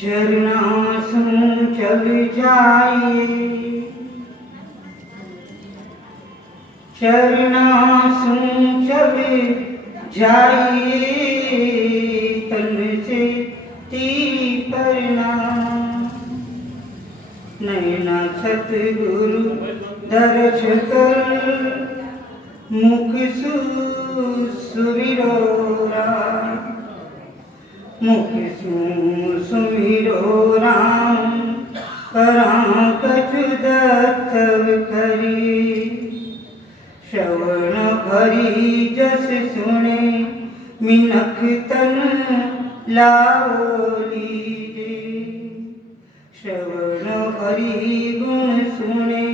चरना सुन चल जाइए, चरना सुन चल जाइए, तन से ती प्रणाम। नैना सतगुरु दर्श कर, मुख सुमिरो राम, मुख सुमिरो राम, करां कछु दत्तव करी। श्रवण भरी जस सुने, मिनख तन लाओ लीजे। श्रवण भरी गुण सुने,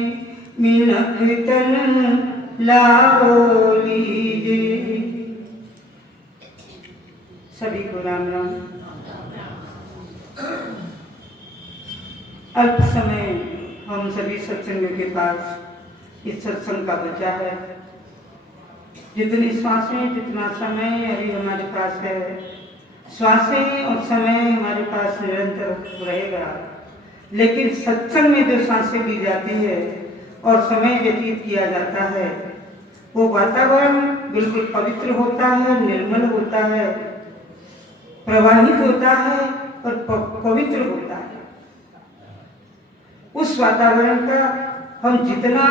मिनख तन लाओ लीजे। सभी को राम राम। अल्प समय हम सभी सत्संग के पास इस सत्संग का बचा है। जितनी श्वासें, जितना समय अभी हमारे पास है, श्वासें और समय हमारे पास निरंतर रहेगा। लेकिन सत्संग में जो सांसें ली जाती है और समय व्यतीत किया जाता है, वो वातावरण बिल्कुल पवित्र होता है, निर्मल होता है, प्रवाहित होता है और पवित्र होता है। उस वातावरण का हम जितना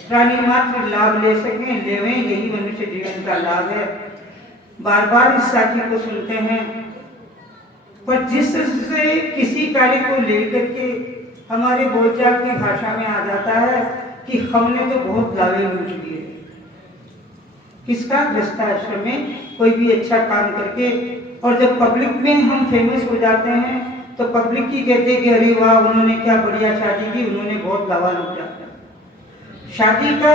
प्राणी मात्र लाभ ले सकें लेवें, यही मनुष्य जीवन का लाभ है। बार बार इस साखी को सुनते हैं, पर जिससे किसी कार्य को लेकर के हमारे बोलचाल की भाषा में आ जाता है कि हमने तो बहुत लावे लूट लिए। किसका? गृहस्थाश्रम में कोई भी अच्छा काम करके, और जब पब्लिक में हम फेमस हो जाते हैं तो पब्लिक ही कहते हैं कि अरे वाह, उन्होंने क्या बढ़िया शादी की, उन्होंने बहुत लावा लूटा। शादी का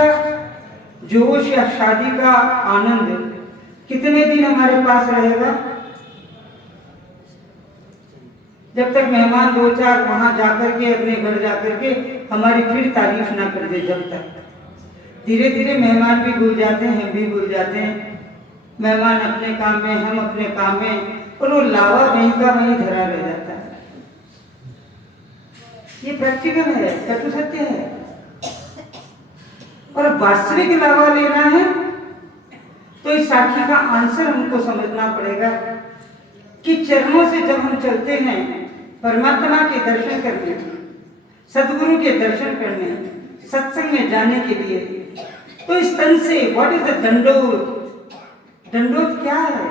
जोश या शादी का आनंद कितने दिन हमारे पास रहेगा? जब तक मेहमान दो चार वहां जाकर के, अपने घर जाकर के हमारी फिर तारीफ ना कर दे। जब तक धीरे धीरे मेहमान भी भूल जाते हैं, हम भी भूल जाते हैं। मेहमान अपने काम में, हम अपने काम में, और वो लावा वहीं का वहीं धरा रह जाता है। ये प्रैक्टिकल है, कटु सत्य है। और वास्तविक लावा लेना है तो इस साखी का आंसर हमको समझना पड़ेगा कि चरणों से जब हम चलते हैं परमात्मा के दर्शन करने, सदगुरु के दर्शन करने, सत्संग में जाने के लिए, तो इस तन से व्हाट इज द दंडोत? दंडोत क्या है?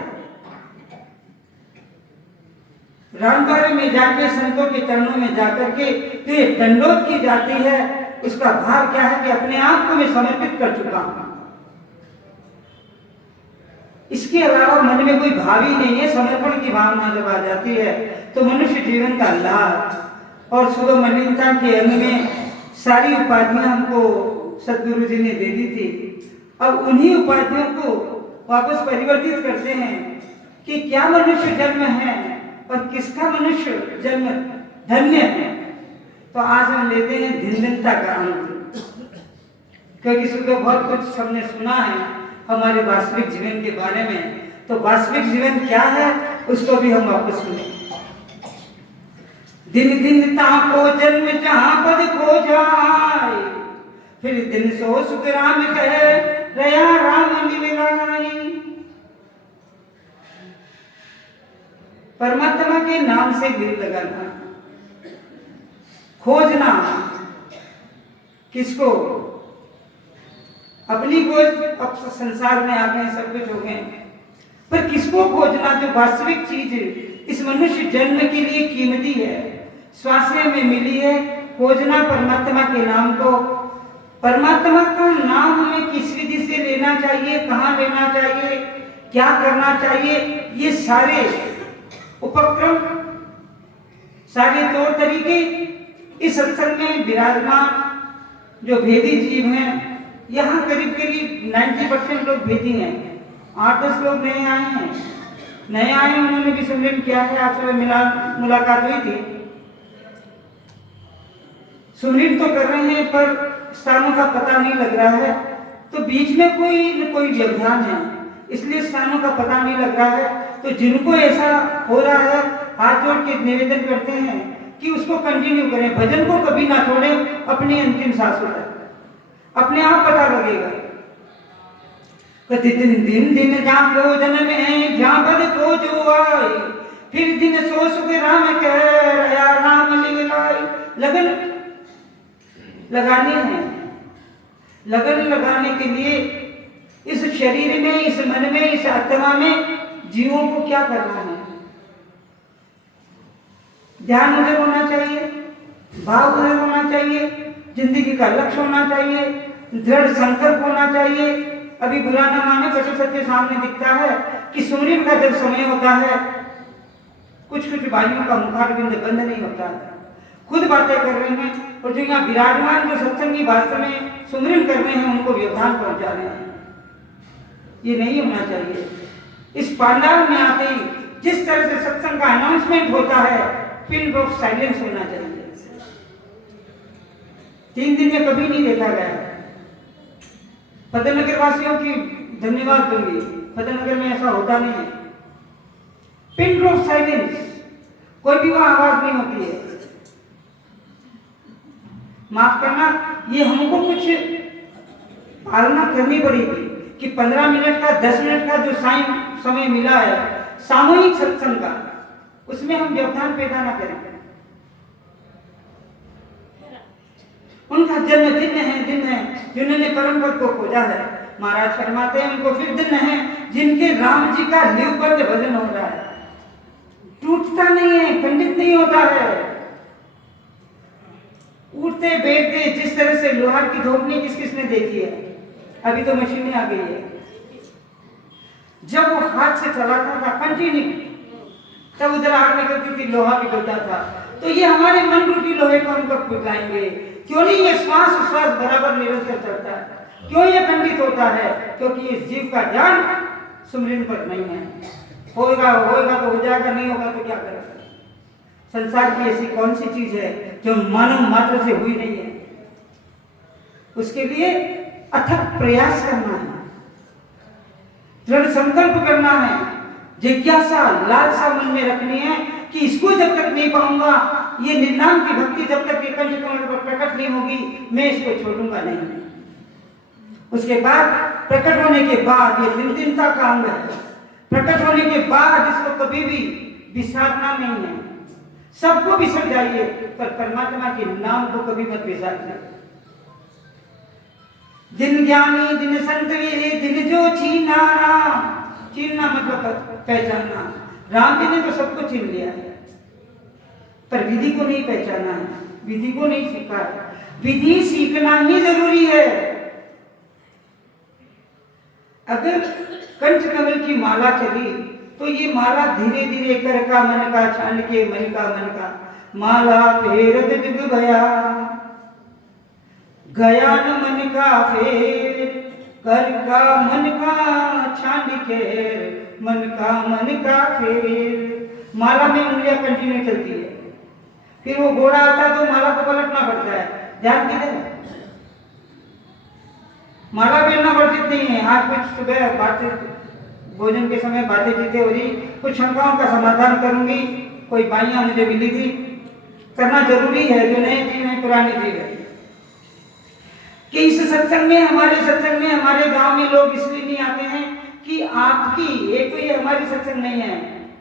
रामद्वारे में जाके, संतों के चरणों में जाकर के तो ये दंडोत की जाती है। उसका भाव क्या है कि अपने आप को मैं समर्पित कर चुका हूं। इसके अलावा मन में कोई भाव ही नहीं है। समर्पण की भावना जब आ जाती है तो मनुष्य जीवन का लाभ और सुगम मलिनता के अंग में सारी उपाधियां हमको सदगुरु जी ने दे दी थी। अब उन्हीं उपाधियों को वापस परिवर्तित करते हैं कि क्या मनुष्य जन्म है और किसका मनुष्य जन्म धन्य है। तो आज हम लेते हैं धिनता का आनंद, क्योंकि सुबह बहुत कुछ हमने सुना है हमारे वास्तविक जीवन के बारे में। तो वास्तविक जीवन क्या है उसको भी हम वापस सुने। दिन दिनता को जन्म जहां पद खो जाए, फिर दिन सो सुख राम कहे, रया राम निमिलाई। परमात्मा के नाम से दिल लगाना, खोजना। किसको? अपनी खोज। अब संसार में आ गए, सब कुछ हो गए, पर किसको खोजना? जो वास्तविक चीज इस मनुष्य जन्म के लिए कीमती है, स्वास्थ्य में मिली है, खोजना परमात्मा के नाम को। परमात्मा का नाम हमें किस विधि से लेना चाहिए, कहाँ लेना चाहिए, क्या करना चाहिए, ये सारे उपक्रम, सारे तौर तरीके इस सत्संग में विराजमान जो भेदी जीव हैं, यहाँ करीब करीब 90% लोग भेदी हैं। 8-10 लोग नए आए हैं। नए आए, उन्होंने भी सुमिरन किया है। आपसे मुलाकात हुई थी। सुमिरन तो कर रहे हैं पर स्थानों का पता नहीं लग रहा है, तो बीच में कोई न कोई व्यवधान है, इसलिए स्थानों का पता नहीं लग रहा है। तो जिनको ऐसा हो रहा है हाथ जोड़ के निवेदन करते हैं कि उसको कंटिन्यू करें, भजन को कभी ना छोड़ें अपनी अंतिम सांसों तक, अपने आप पता लगेगा। कति दिन दिन दिन जाको जन्म में जहाँ बद को जो आए, फिर दिन सो सुख राम कह रया नाम लिवलाई। लगन लगानी है, लगन लगाने के लिए इस शरीर में, इस मन में, इस आत्मा में जीवों को क्या करना है? ध्यान उधर होना चाहिए, भाव उधर होना चाहिए, जिंदगी का लक्ष्य होना चाहिए, दृढ़ संकल्प होना चाहिए। अभी बुरा न माने, पशु सत्य सामने दिखता है कि सुमरन का जब समय होता है, कुछ कुछ भाइयों का मुखारबिंद बंद नहीं होता है, खुद बातें कर रहे हैं, और जो यहाँ विराजमान जो सत्संगी वास्तव में सुमरन कर रहे हैं उनको व्यवधान पहुंचा रहे हैं। ये नहीं होना चाहिए। इस पांडाल में आते ही जिस तरह से सत्संग का अनाउंसमेंट होता है, पिन ड्रॉप साइलेंस होना चाहिए। 3 दिन में कभी नहीं देखा गया। फतेहनगर वासियों की धन्यवाद दूंगी, फतेहनगर में ऐसा होता नहीं है। पिन ड्रॉप साइलेंस, कोई भी वहां आवाज नहीं होती है। माफ करना, ये हमको कुछ पालना करनी पड़ेगी कि 15 मिनट का, 10 मिनट का जो समय मिला है सामूहिक सत्संग का, उसमें हम व्यवधान पैदा ना करें। उनका जन्मदिन है, दिन है जिन्होंने परम पद को खोजा है। महाराज फरमाते हैं उनको फिर दिन है जिनके राम जी का लिवबद्ध भजन हो रहा है, टूटता नहीं है, खंडित नहीं होता है। उठते बैठते जिस तरह से लोहार की धोपनी किस किसने देखी है? अभी तो मशीनें आ गई है। जब वो हाथ से चलाता था कंटिन्यू, तब उधर आग निकलती थी, लोहा पिघलता था। तो ये हमारे मन रूपी लोहे को हम कब पिघलाएंगे? क्यों नहीं ये श्वास बराबर निरंतर चलता है? क्यों ये खंडित होता है? क्योंकि इस जीव का ध्यान सुमरन पर नहीं है। होगा होगा तो हो जाएगा, नहीं होगा तो क्या करेगा? संसार की ऐसी कौन सी चीज है जो मानव मात्र से हुई नहीं है? उसके लिए अथक प्रयास करना है, दृढ़ संकल्प करना है, जिज्ञासा लालसा मन में रखनी है कि इसको जब तक नहीं पाऊंगा, ये निर्नाम की भक्ति जब तक कंठ कमल पर प्रकट नहीं होगी, मैं इसको छोड़ूंगा नहीं। उसके बाद प्रकट होने के बाद, ये दिनता का अंग है, प्रकट होने के बाद इसको कभी भी विसरना नहीं है। सबको बिसर जाइए पर परमात्मा के नाम को कभी मत बिसारिए। दिन ज्ञानी दिन संत वे, दिन जो छीना राम, छीनना मतलब पहचानना। राम जी ने तो सबको छीन लिया है, पर विधि को नहीं पहचाना है, विधि को नहीं सीखा है। विधि सीखना ही जरूरी है। अगर कंठ कमल की माला चली तो ये माला धीरे धीरे कर का मन का छान के मन का माला फेरत जुग गया, गया न मन का फेर, कर का मन का छान के मन का फेर। माला में उंगलियां कंटिन्यू चलती है, फिर वो घोड़ा आता है तो माला को पलटना पड़ता है। ध्यान किधर? माला बेलना वर्जित नहीं है। आज कुछ सुबह बातें, भोजन के समय बातें चीतें हो रही, कुछ शंकाओं का समाधान करूंगी। कोई बाइयां मुझे मिली थी, करना जरूरी है, जो नए जीव है पुराने जीव है। कि इस सत्संग में, हमारे सत्संग में, हमारे गांव में लोग इसलिए नहीं आते हैं कि आपकी, एक तो ये हमारी सत्संग नहीं है,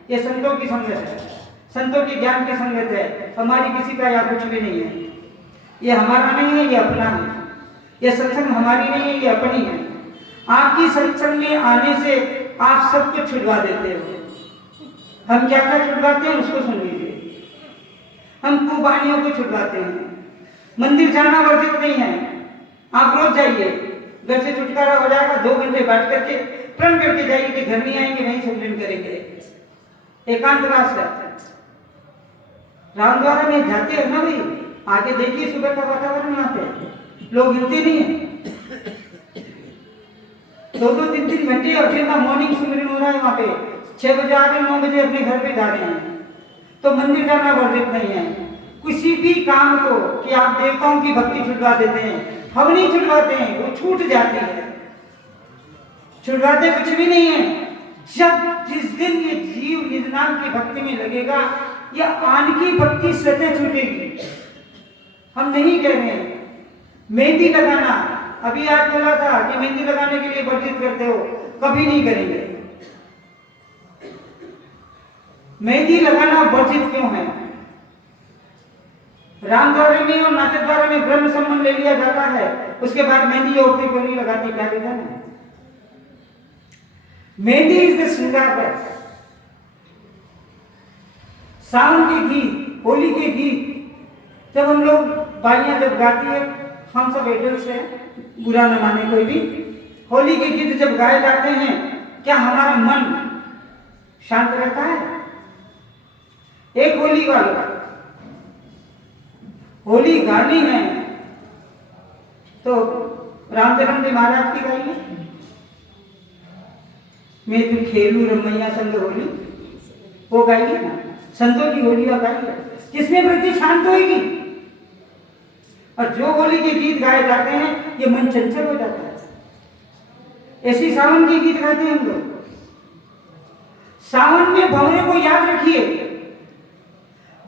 ये संतों की संगत है, संतों के ज्ञान की संगत है, हमारी किसी का या कुछ भी नहीं है। ये हमारा नहीं है, ये अपना है। ये सत्संग हमारी नहीं है, ये अपनी है। आपकी सत्संग में आने से आप सब कुछ छुड़वा देते हो। हम क्या क्या छुड़वाते हैं उसको सुन लीजिए। हम कुर्बानियों को छुड़वाते हैं। मंदिर जाना वर्जित नहीं है, आप रोज जाइए, घर से छुटकारा हो जाएगा। 2 घंटे बैठ करके प्रण करके जाइए कि घर नहीं आएंगे, वहीं सुमरन करेंगे। एकांतवास रहता है। रामद्वारा में जाते हैं ना भाई, आके देखिए सुबह का वातावरण यहाँ पे, लोग हिलते नहीं है। 2-3 घंटे और फिर मॉर्निंग सुमरन हो रहा है वहाँ पे। 6 बजे आ रहे, 9 बजे अपने घर पे जा रहे हैं। तो मंदिर जाना वर्जित नहीं है। किसी भी काम को कि आप देवताओं की भक्ति छुड़वा देते हैं, हम नहीं छुड़वाते हैं, वो छूट जाती है। छुड़वाते कुछ भी नहीं है। जब जिस दिन ये जीव निज नाम की भक्ति में लगेगा, या आन की भक्ति स्वतः छूटेगी। हम नहीं कह रहे हैं। मेहंदी लगाना, अभी आज बोला था कि मेहंदी लगाने के लिए वर्जित करते हो, कभी नहीं करेंगे। मेहंदी लगाना वर्जित क्यों है? राम द्वारा में और नाचक द्वारा में ब्रह्म संबंध ले लिया जाता है, उसके बाद मेहंदी औरतें क्यों नहीं लगाती? क्या रीजन है? मेहंदी इज द श्रृंगार रस। सावन के गीत, होली के गीत जब हम लोग बाइयां जब गाती है, हम सब एडल्ट हैं, बुरा न माने कोई भी, होली के गीत जब गाए जाते हैं, क्या हमारा मन शांत रहता है? एक होली गा लो, होली गानी है तो रामचरण जी महाराज की गाइए, मैं तो खेलू रमैया संग होली, वो गाइए ना। संतों की होलियां गाइए, जिसमें वृत्ति शांत होगी। और जो होली के गीत गाए जाते हैं, ये मन चंचल हो जाता है। ऐसी सावन के गीत गाते हैं हम लोग। सावन में भंवरे को याद रखिए,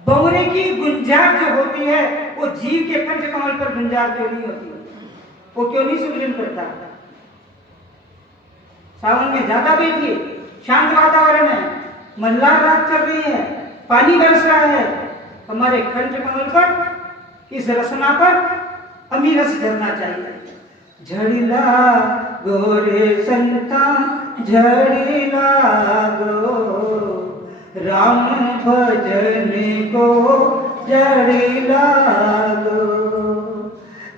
भंवरे की गुंजार जो होती है वो जीव के कंठ कमल पर गुंजार क्यों नहीं होती? वो क्यों नहीं सुमिरन करता? सावन में ज्यादा बैठिए, शांत वातावरण है, मल्लार रात चल रही है, पानी बरस रहा है, हमारे कंठ कमल पर, इस रसना पर अमी रस झरना चाहिए। झड़िला गोरे संता झड़िला गो, राम भजन को झड़िला गो,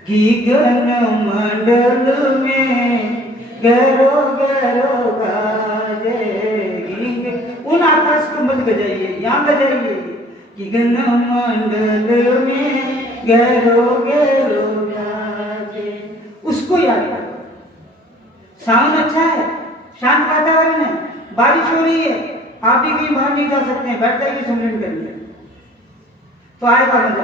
गगन मंडल में गरो गरो गाजे। उन आकाश को मत गजाइए, यहाँ गजाइए, गगन मंडल में गरो गरो गाजे, उसको याद करो। सावन अच्छा है, शांत वातावरण है, बारिश हो रही है, आप भी कहीं बाहर नहीं जा सकते हैं, बैठ जाइए सुमिरन करिए तो आएगा मजा।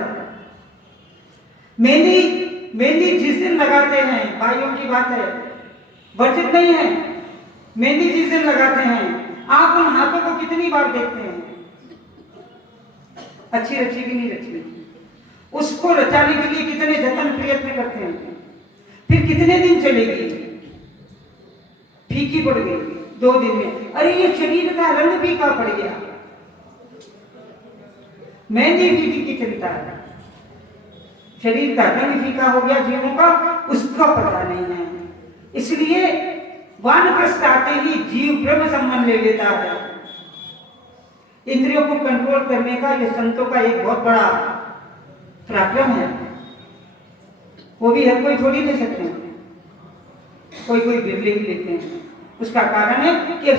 मेहंदी जिस दिन लगाते हैं, भाइयों की बात है, वर्जित नहीं है। मेहंदी जिस दिन लगाते हैं, आप उन हाथों को कितनी बार देखते हैं? अच्छी रची कि नहीं रची? उसको रचाने के लिए कितने जतन प्रयत्न करते हैं, फिर कितने दिन चलेगी? फीकी पड़ गई 2 दिन में, अरे ये शरीर का रंग फीका पड़ गया। मेहंदी फीकी की चिंता है, शरीर का रंग फीका हो गया जीवों का, उसका पता नहीं है। इसलिए वानप्रस्थ आते ही जीव ब्रह्म संबंध ले लेता है। इंद्रियों को कंट्रोल करने का ये संतों का एक बहुत बड़ा पराक्रम है। वो भी हर कोई थोड़ी ले सकते हैं, कोई बिरले ही लेते हैं। उसका कारण है कि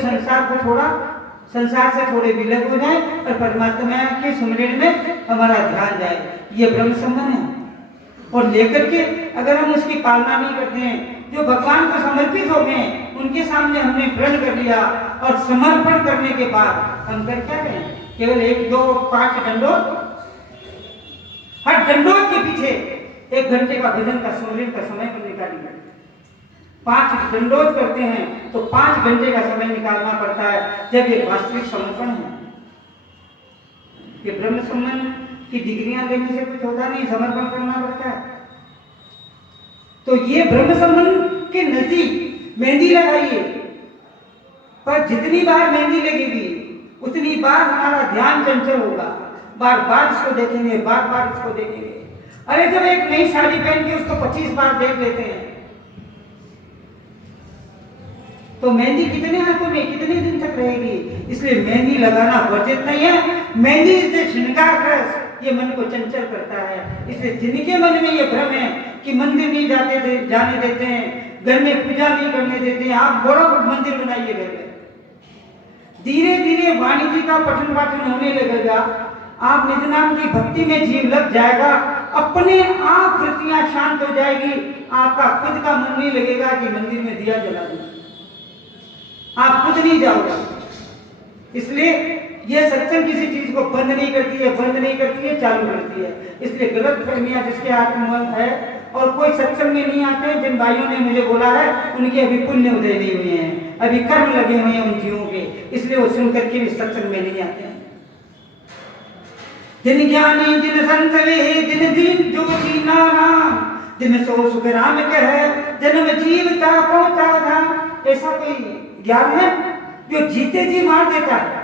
संसार से थोड़े विलग हो जाए और परमात्मा के सुमिरन में हमारा ध्यान जाए। ये ब्रह्म संबंध है। और लेकर के अगर हम उसकी पालना नहीं करते हैं, जो भगवान को समर्पित हो गए, उनके सामने हमने प्रण कर लिया और समर्पण करने के बाद हम कर क्या रहे हैं? केवल 1, 2, 5 दंडोत, हर दंडोत के पीछे 1 घंटे का भजन का सुमिरन का समय पर निकालिए। 5 दंडोत करते हैं तो 5 घंटे का समय निकालना पड़ता है, जब ये वास्तविक समर्पण है। ये ब्रह्म संबंध की डिग्रियां लेने से कुछ होता नहीं, समर्पण करना पड़ता है। तो ये ब्रह्म संबंध के नजदीक मेहंदी लगाइए, पर जितनी बार मेहंदी लगेगी उतनी बार हमारा ध्यान चंचल होगा, बार बार इसको देखेंगे, बार बार इसको देखेंगे। अरे जब एक नई साड़ी पहन के उसको 25 बार देख लेते हैं तो मेहंदी कितने हाथों में कितने दिन तक रहेगी? इसलिए मेहंदी लगाना वर्जित नहीं है। मेहंदी से श्रृंगार रस ये मन को चंचल करता है। इसलिए जिनके मन में ये भ्रम है कि मंदिर नहीं जाने देते हैं, घर में पूजा नहीं करने देते हैं, आप बड़ा मंदिर बनाइए घर में। धीरे धीरे वाणी जी का पठन पाठन होने लगेगा, आप निज नाम की भक्ति में जीव लग जाएगा, अपने आप वृत्तियां शांत हो जाएगी। आपका खुद का मन नहीं लगेगा कि मंदिर में दिया जला दूं, आप खुद नहीं जाओगे। इसलिए ये सत्संग किसी चीज को बंद नहीं करती है, चालू करती है। इसलिए गलत फहमियां जिसके हाथ में है और कोई सत्संग में नहीं आते हैं, जिन भाइयों ने मुझे बोला है उनके अभी पुण्य उदय नहीं हुए हैं, अभी कर्म लगे हुए हैं उन जीवों के, इसलिए वो सुन करके भी सत्संग में नहीं आते हैं। दिन ज्ञानी दिन संत वे, दिन दीन जो जीना राम, दिन सो सुख राम कहे, जन्म जीवता पहुंचा धाम। ऐसा कोई ज्ञान है जो जीते जी मार देता है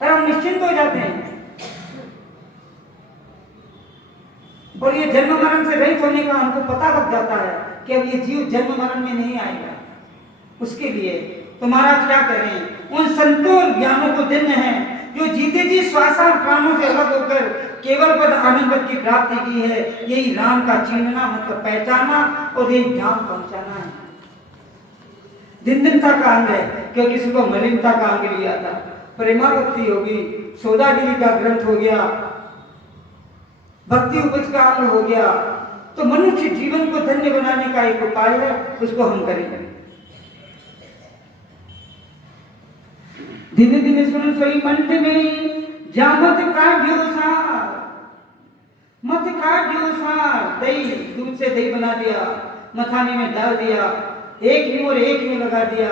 और हम निश्चिंत हो जाते हैं। और ये जन्म मरण से रहित होने का हमको पता लग जाता है कि अब ये जीव जन्म मरण में नहीं आएगा। उसके लिए तो महाराज क्या कह रहे हैं, उन संतों ज्ञानों को धन्य है जो जीते जी श्वास और प्राणों से अलग होकर केवल पद आनंद की प्राप्ति की है। यही राम का चिन्हना मतलब पहचाना और यही धाम पहुंचाना है। दिन दिनता का अंग है क्योंकि किसी को मलिनता का अंग लिया था। प्रेमा भक्ति होगी, सौदागिरी का ग्रंथ हो गया, भक्ति उपज का अंग हो गया। तो मनुष्य जीवन को धन्य बनाने का एक उपाय है, उसको हम करेंगे। दिन दिन सुन सोई मंड में जामत काढ़ियो सार, मत काढ़ियो सार। दही, दूध से दही बना दिया, मथाने में डाल दिया, एक यूं और एक यूं लगा दिया,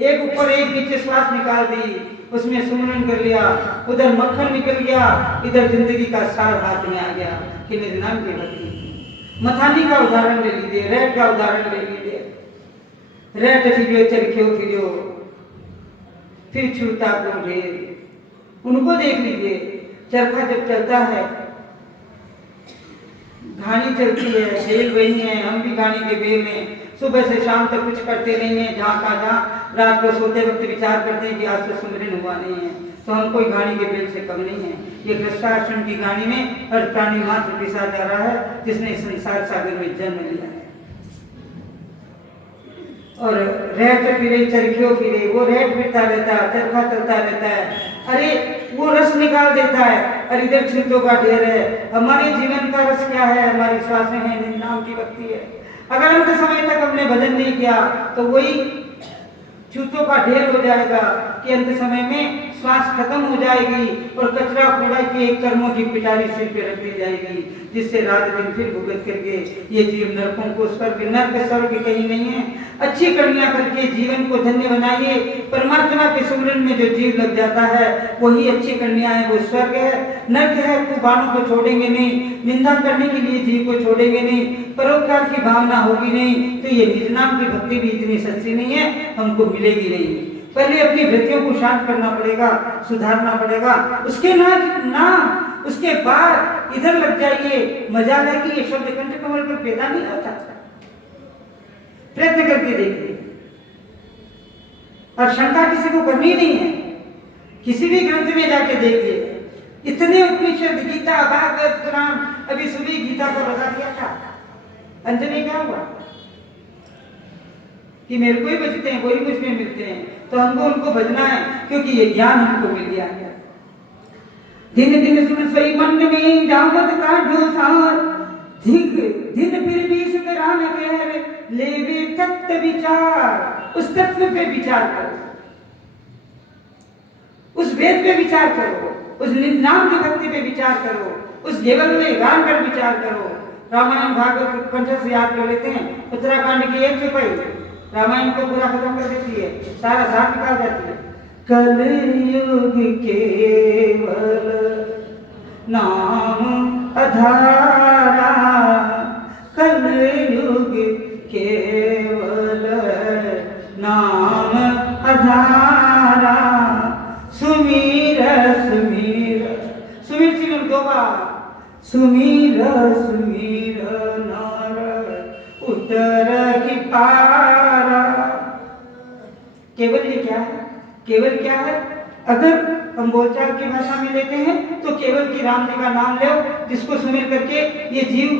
एक ऊपर एक नीचे श्वास निकाल दी, उसमें सुमरन कर लिया, उधर मक्खन निकल गया, इधर जिंदगी का सार हाथ में आ गया कि निज नाम की भक्ति। मथानी का उदाहरण ले लीजिए, रेत का उदाहरण ले लीजिए। रेत फिरियो चरखियो फिरियो फिर छूटा को ढेर, उनको देख लीजिए। चरखा जब चलता है, घानी चलती है, बेल वही है, हम भी घानी के बेल में सुबह से शाम तक कुछ करते नहीं है, जहाँ का जहाँ रात को सोते वक्त विचार करते हैं कि आज से सुमरन हुआ नहीं है, तो हम कोई घानी के बेल से कम नहीं है। ये गृहस्थाश्रम की घानी में हर प्राणी मात्र पिसा जा रहा है जिसने संसार सागर में जन्म लिया है। और रेत फिरे चरखियों फिरे, वो रेत फिरता रहता है, चरखा चलता रहता है, अरे वो रस निकाल देता है, और इधर छूतों का ढेर है। हमारे जीवन का रस क्या है? हमारी श्वासें हैं, निज नाम की भक्ति है। अगर अंत समय तक हमने भजन नहीं किया तो वही छूतों का ढेर हो जाएगा कि अंत समय में श्वास खत्म हो जाएगी और कचरा कूड़ा के कर्मों की पिटारी सिर पे रख दी जाएगी, जिससे रात दिन फिर भुगत करके ये जीव नरकों को स्वर्ग, नर्क स्वर्ग कहीं नहीं है। अच्छी कर्मियां करके जीवन को धन्य बनाइए। परमात्मा के सुमरन में जो जीव लग जाता है वही अच्छी कर्मियां है, वो स्वर्ग है। नर्क है, कुबानों को छोड़ेंगे नहीं, निंदा करने के लिए जीव को छोड़ेंगे नहीं, परोपकार की भावना होगी नहीं, तो ये निज नाम की भक्ति भी इतनी सच्ची नहीं है, हमको मिलेगी नहीं। पहले अपनी वृत्तियों को शांत करना पड़ेगा, सुधारना पड़ेगा, उसके उसके बाद इधर लग जाइए। मजाल है कि ये शब्द कंठ कमल पर पैदा नहीं होता। प्रयत्न करके देखिए, और शंका किसी को करनी नहीं है। किसी भी ग्रंथ में जाके देखिए, इतने उपनिषद, गीता, भागवत, कुरान, अभी सुबह गीता को बता दिया था। अंजनी क्या हुआ कि मेरे को ही बचते हैं, कोई मुझ में मिलते हैं, तो हमको उनको बजना है क्योंकि ये ज्ञान हमको मिल गया है। दिन दिन सुन सोई मन में जामत काढ़ियो सार, दिन फिर भी सुख राम कह लेवे तत्व विचार। उस तत्व पे विचार करो, उस वेद पे विचार करो, उस नाम की भक्ति पे विचार करो, उस केवल में गान पर विचार करो। रामायण भागवत कंठ से याद कर लेते हैं। उत्तराखंड की एक चौपाई रामायण को पूरा खत्म कर देती है, सारा साथ निकाल देती है। कलयुग केवल नाम अधारा, कलयुग केवल नाम अधारा। सुमीर सुमीर सुमीर सिमर दो बार, सुमीर सुमीर नार उतर की पारा। केवल ये क्या है? केवल क्या है? अगर हम बोलचाल की भाषा में लेते हैं तो केवल की राम जी का नाम लो, जिसको सुमिर करके ये जीव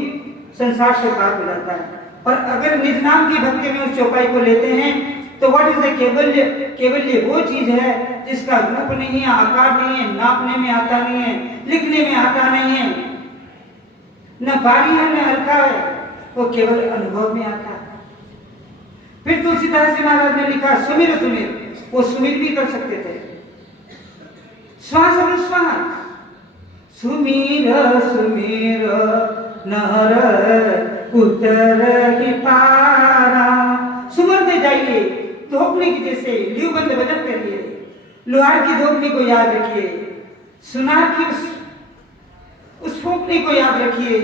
संसार से पार हो जाता है। और अगर निज नाम की भक्ति में उस चौपाई को लेते हैं तो what is the Kewalya? Kewalya वो चीज है जिसका रूप नहीं है, आकार नहीं है, नापने में आता नहीं है, लिखने में आता नहीं है, न भारी है न हल्का है, वो केवल अनुभव में आता है। फिर तुलसीदास जी महाराज ने लिखा सुमिर सुमिर, वो सुमिर भी कर सकते थे, श्वास अनुश्वास। सुमिर सुमिर नर उतर की पारा। सुमरते जाइए, धोपने की जैसे ल्यूबंद वजन करिए, लोहार की धोपनी को याद रखिए, सुना कि उस फूंकने को याद रखिए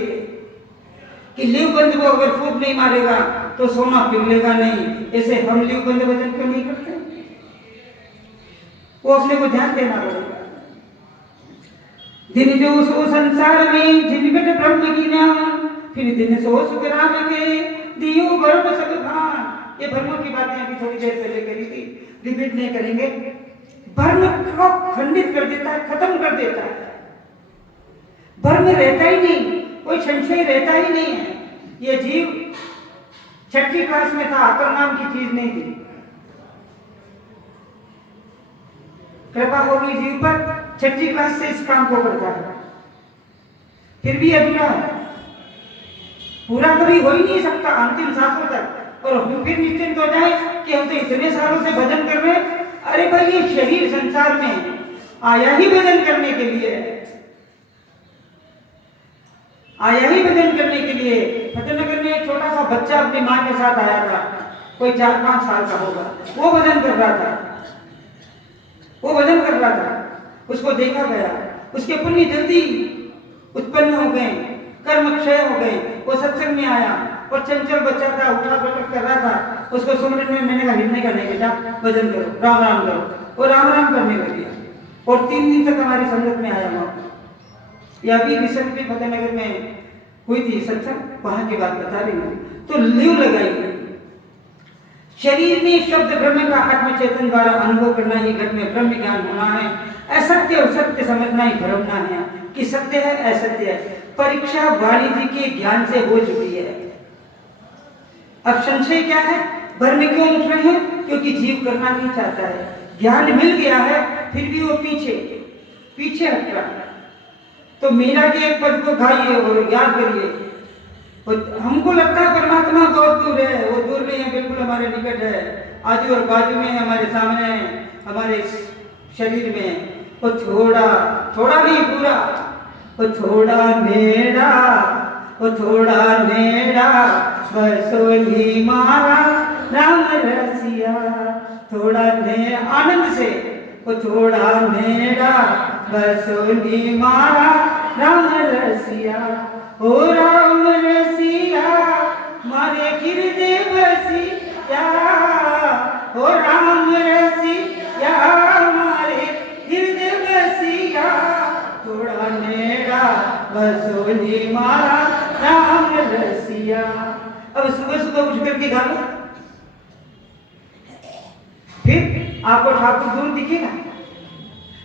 कि ल्यूबंद को अगर फूंक नहीं मारेगा तो सोना पिघलेगा नहीं। ऐसे हम ल्यूबंद वजन क्यों नहीं करते? वो अपने को ध्यान देना पड़ेगा। दिन जो सो संसार में जिनगट ब्रह्म की नाम, फिर दिन सो सुख राम के दियो गर्भ सब भान। ये भ्रमों की बातें अभी थोड़ी देर पहले करी थी, रिपीट नहीं करेंगे। भ्रम को खंडित कर देता है, खत्म कर देता है। भ्रम रहता ही नहीं, कोई संशय रहता ही नहीं है। ये जीव 6ठी क्लास में था, अकल नाम की चीज नहीं थी। कृपा होगी जीव पर, 6ठी क्लास से इस काम को करता है, फिर भी अधूरा है, पूरा कभी हो ही नहीं सकता अंतिम सांसों तक। और हम फिर निश्चिंत हो जाए कि हम तो इतने सालों से भजन कर रहे हैं। अरे भाई, ये शरीर संसार में आया ही भजन करने के लिए, आया ही भजन करने के लिए। फतेहनगर में एक छोटा सा बच्चा अपनी मां के साथ आया था, कोई 4-5 साल का होगा। वो भजन कर रहा था, वो भजन कर रहा था, उसको देखा गया, उसके पुण्य जल्दी उत्पन्न हो गए, कर्म क्षय हो गए। वो सत्संग में आया और चंचल बच्चा था, उठा बैठक कर रहा था। उसको सुमरन में मैंने कहा हिलने का नहीं बेटा, भजन करो, राम राम करो। वो राम राम करने लग गया और 3 दिन तक हमारी संगत में आया वहां। या अभी रिसेंटली फतेहनगर में हुई थी सत्संग, वहां की बात बता रही हूँ। तो ल्यू लगाई, शरीर में शब्द ब्रह्म का आत्म चेतन द्वारा अनुभव करना ही घट में ब्रह्म ज्ञान होना है। असत्य और सत्य समझना ही भ्रमना है कि सत्य है असत्य है। परीक्षा वाणी जी के ज्ञान से हो चुकी है। अब संशय क्या है? भ्रम क्यों उठ रहे हैं? क्योंकि जीव करना नहीं चाहता है। ज्ञान मिल गया है फिर भी वो पीछे हट रहा है। तो मीरा के एक पद को खाइए और याद करिए। हमको लगता है परमात्मा बहुत दूर है, वो दूर नहीं है, बिल्कुल हमारे निकट है, आजू और बाजू में, हमारे सामने है, हमारे शरीर में। वो थोड़ा नहीं पूरा, वो थोड़ा नेड़ा बसोली मारा राम रसिया। थोड़ा ने आनंद से, वो थोड़ा नेड़ा बसोली मारा राम रसिया। ओ राम रसिया मारे हृदय बसिया, ओ राम रसिया मारे हृदय बसिया। थोड़ा नेड़ा बसोली मारा राम रसिया। अब सुबह सुबह उठ करके गा लो, फिर आपको ठाकुर दूर दिखेगा,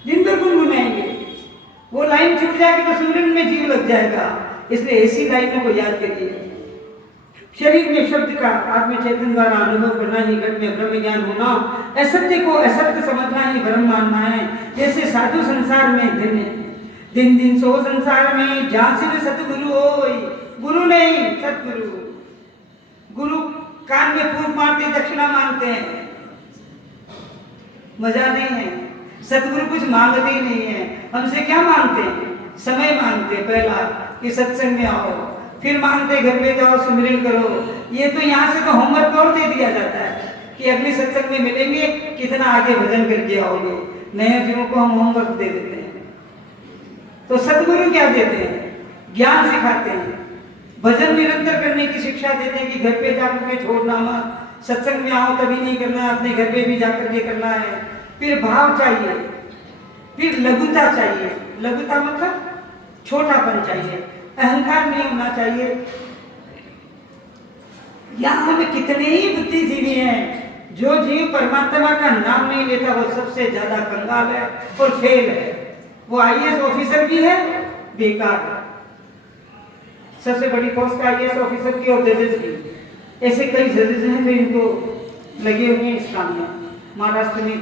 दिन भर गुनगुनाएंगे। वो लाइन छूट जाएगी तो सुमरन में जीव लग जाएगा। इसलिए ऐसी लाइनों को याद करिए। शरीर में शब्द का आत्म चेतन द्वारा अनुभव करना ही घट में ब्रह्म ज्ञान होना। असत्य को असत्य समझना ही भ्रम मानना है। जैसे साधु संसार में दिन दिन सो संसार में झांसी सतगुरु हो, गुरु नहीं सतगुरु। गुरु कान में फूंक मारते दक्षिणा मांगते हैं, मजा नहीं है। सतगुरु कुछ मांगते ही नहीं है। हमसे क्या मांगते हैं? समय मांगते पहला कि सत्संग में आओ, फिर मांगते घर पे जाओ सुमिरन करो। ये तो यहाँ से तो होमवर्क और दे दिया जाता है कि अगले सत्संग में मिलेंगे, कितना आगे भजन करके आओगे। नए जीवों को हम होमवर्क दे देते हैं। तो सतगुरु क्या देते हैं? ज्ञान सिखाते हैं, भजन निरंतर करने की शिक्षा देते हैं कि घर पे जाकर के छोड़ना मत, सत्संग में आओ तभी नहीं करना, अपने घर पे भी जाकर के करना है। फिर भाव चाहिए, फिर लघुता चाहिए। लघुता मतलब छोटापन चाहिए, अहंकार नहीं होना चाहिए। यहाँ में कितने ही बुद्धिजीवी हैं, जो जीव परमात्मा का नाम नहीं लेता वो सबसे ज्यादा कंगाल है और फेल है। वो आईएएस ऑफिसर भी है, बेकार है। सबसे बड़ी पोस्ट आईएएस ऑफिसर की और जजेस की। ऐसे कई जजेस हैं जो इनको लगे हुए हैं इस काम में। महाराष्ट्र में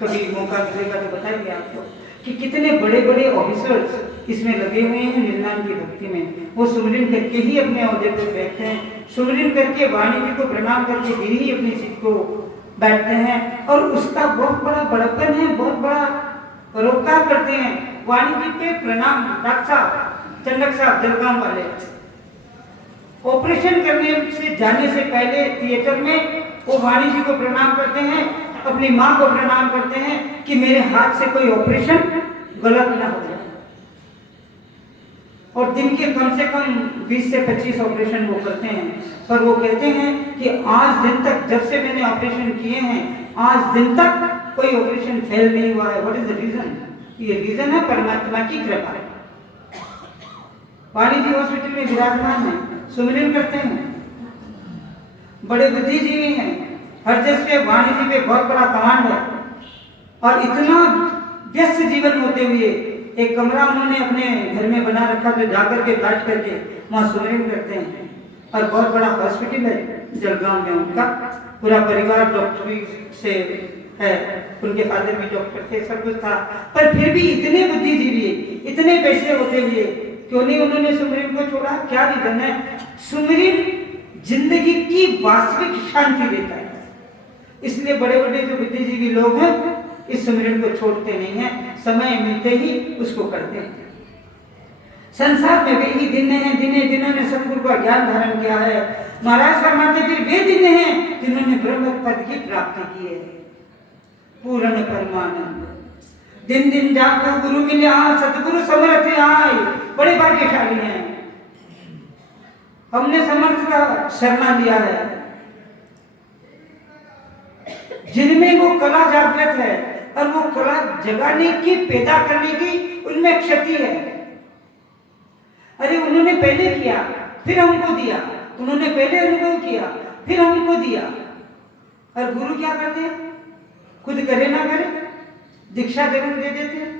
कभी मौका मिलेगा तो बताएंगे आपको कि कितने बड़े बड़े ऑफिसर्स इसमें लगे हुए हैं निर्नाम की भक्ति में। वो सुमरन करके ही अपने अहदे पर बैठते हैं, सुमरन करके वाणी जी को प्रणाम करके फिर ही अपनी सीट को बैठते हैं। और उसका बहुत बड़ा बड़प्पन है, बहुत बड़ा परोपकार करते हैं। वाणी जी पे प्रणाम। डॉक्टर साहब, चंडक साहब, जलगांव वाले, ऑपरेशन करने से जाने से पहले थिएटर में वो वाणी जी को प्रणाम करते हैं, अपनी माँ को प्रणाम करते हैं कि मेरे हाथ से कोई ऑपरेशन गलत ना हो जाए। और दिन के कम से कम 20 से 25 ऑपरेशन वो करते हैं, पर वो कहते हैं कि आज दिन तक, जब से मैंने ऑपरेशन किए हैं, आज दिन तक कोई ऑपरेशन फेल नहीं हुआ है। What is the reason? ये रीजन है परमात्मा की कृपा। वाणी जी हॉस्पिटल में विराजमान है, सुमिरन करते हैं, बड़े बुद्धिजीवी हैं, हर जगह पे वाणी जी पे बहुत बड़ा कमांड है। और इतना व्यस्त जीवन होते हुए एक कमरा उन्होंने अपने घर में बना रखा, तो जाकर के बैठ करके वहाँ सुमिरन करते हैं। और बहुत बड़ा हॉस्पिटल है जलगांव में, उनका पूरा परिवार डॉक्टरी से है, उनके फादर भी डॉक्टर थे, सब कुछ था। पर फिर भी इतने बुद्धिजीवी, इतने पैसे होते हुए क्यों नहीं उन्होंने सुमिरन को छोड़ा? क्या रीजन है? सुमिरन जिंदगी की वास्तविक शांति देता है। इसलिए बड़े बड़े जो बुद्धिजीवी लोग हैं इस सुमिरन को छोड़ते नहीं हैं, समय मिलते ही उसको करते हैं। संसार में वे ही दिन हैं जिन्होंने सतगुरु का ज्ञान धारण किया है। महाराज फरमाते फिर वे दिन हैं जिन्होंने ब्रह्म पद की प्राप्ति की है। पूर्ण परमानंद दिन दिन जाको गुरु मिले, सतगुरु समर्थ आए, बड़े भाग्यशाली हैं। हमने समर्थ का शरणा लिया है, जिनमें वो कला जागृत है, और वो कला जगाने की, पैदा करने की उनमें क्षति है। अरे उन्होंने पहले किया फिर हमको दिया, उन्होंने पहले अनुभव किया फिर हमको दिया। और गुरु क्या करते हैं? खुद करे ना करे, दीक्षा जरूर दे देते हैं।